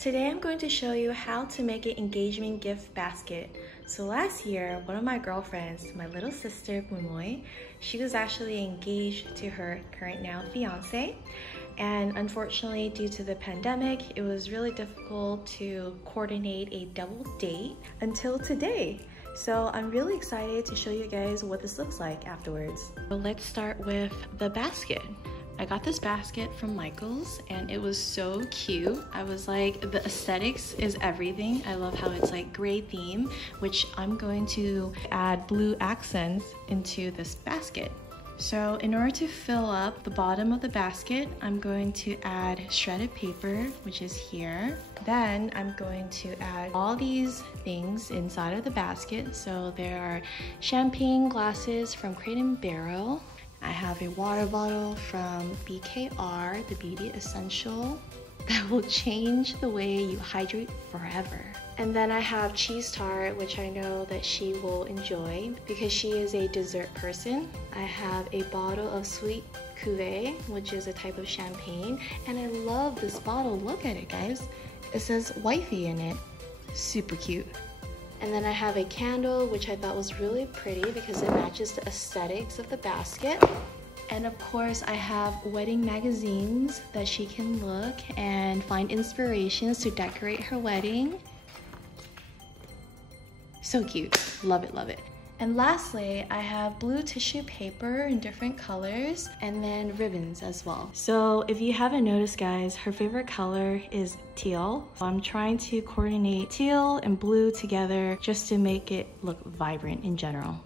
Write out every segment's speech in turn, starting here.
Today I'm going to show you how to make an engagement gift basket. So last year, one of my girlfriends, my little sister Mumoy, she was actually engaged to her current now fiance. And unfortunately, due to the pandemic, it was really difficult to coordinate a double date until today. So I'm really excited to show you guys what this looks like afterwards. So let's start with the basket. I got this basket from Michael's and it was so cute. I was like, the aesthetics is everything. I love how it's like gray theme, which I'm going to add blue accents into this basket. So in order to fill up the bottom of the basket, I'm going to add shredded paper, which is here. Then I'm going to add all these things inside of the basket. So there are champagne glasses from Crate & Barrel. I have a water bottle from BKR, the Beauty Essential, that will change the way you hydrate forever. And then I have cheese tart, which I know that she will enjoy because she is a dessert person. I have a bottle of sweet cuvee, which is a type of champagne. And I love this bottle. Look at it, guys. It says wifey in it. Super cute. And then I have a candle, which I thought was really pretty because it matches the aesthetics of the basket. And of course, I have wedding magazines that she can look and find inspirations to decorate her wedding. So cute. Love it, love it. And lastly, I have blue tissue paper in different colors and then ribbons as well. So if you haven't noticed, guys, her favorite color is teal. So I'm trying to coordinate teal and blue together just to make it look vibrant in general.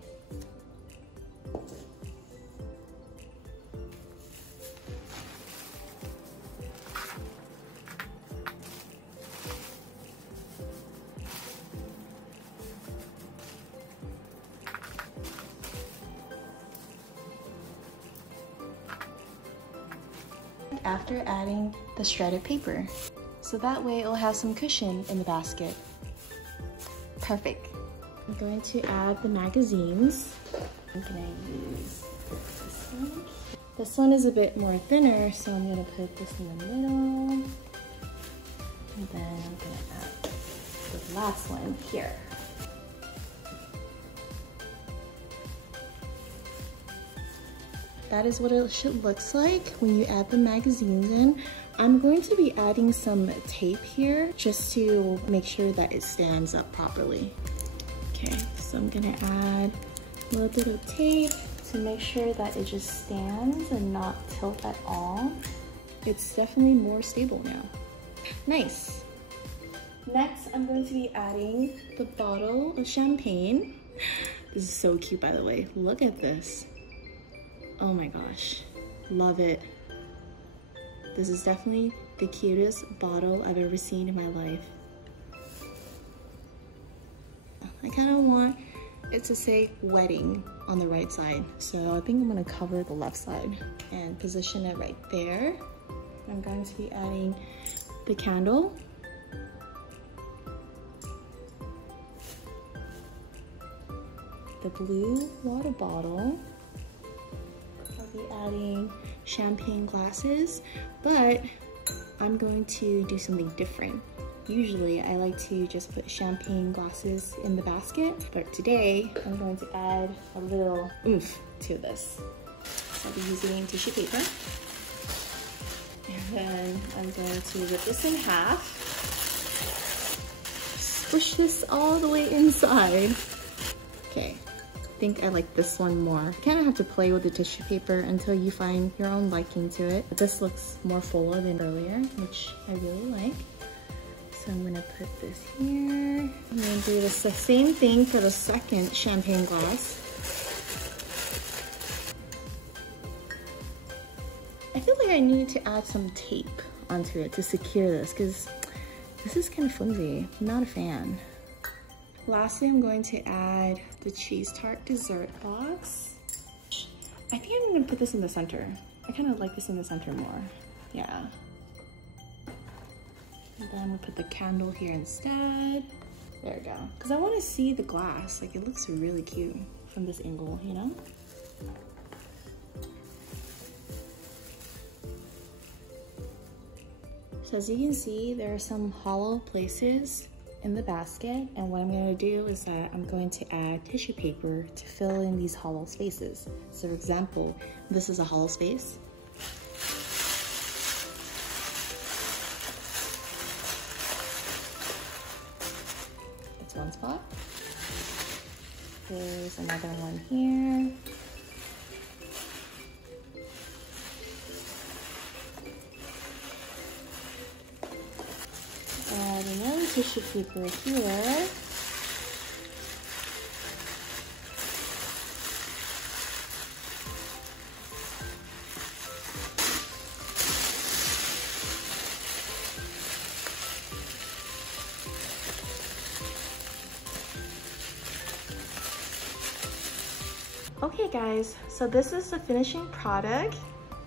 After adding the shredded paper. So that way it'll have some cushion in the basket. Perfect. I'm going to add the magazines. I'm gonna use this one. This one is a bit more thinner, so I'm gonna put this in the middle. And then I'm gonna add the last one here. That is what it should look like when you add the magazines in. I'm going to be adding some tape here just to make sure that it stands up properly. Okay, so I'm gonna add a little bit of tape to make sure that it just stands and not tilt at all. It's definitely more stable now. Nice. Next, I'm going to be adding the bottle of champagne. This is so cute, by the way. Look at this. Oh my gosh, love it. This is definitely the cutest bottle I've ever seen in my life. I kind of want it to say wedding on the right side. So I think I'm gonna cover the left side and position it right there. I'm going to be adding the candle. The blue water bottle. Be adding champagne glasses, but I'm going to do something different. Usually I like to just put champagne glasses in the basket, but today I'm going to add a little oomph to this. So I'll be using tissue paper. And then I'm going to rip this in half. Squish this all the way inside. Okay. I think I like this one more. You kind of have to play with the tissue paper until you find your own liking to it. But this looks more fuller than earlier, which I really like. So I'm gonna put this here. I'm gonna do the same thing for the second champagne glass. I feel like I need to add some tape onto it to secure this because this is kind of flimsy. I'm not a fan. Lastly, I'm going to add the cheese tart dessert box. I think I'm gonna put this in the center. I kind of like this in the center more. Yeah. And then we'll put the candle here instead. There we go. Because I want to see the glass. Like, it looks really cute from this angle, you know? So as you can see, there are some hollow places in the basket, and what I'm going to do is that I'm going to add tissue paper to fill in these hollow spaces. So for example, this is a hollow space. That's one spot. There's another one here. Add another tissue paper here. Okay guys, so this is the finishing product.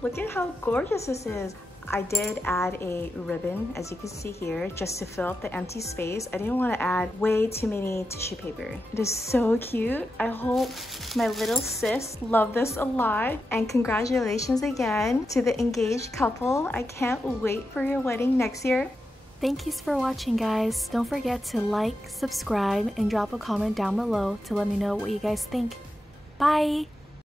Look at how gorgeous this is. I did add a ribbon, as you can see here, just to fill up the empty space. I didn't want to add way too many tissue paper. It is so cute. I hope my little sis loved this a lot. And congratulations again to the engaged couple. I can't wait for your wedding next year. Thank you for watching, guys. Don't forget to like, subscribe, and drop a comment down below to let me know what you guys think. Bye!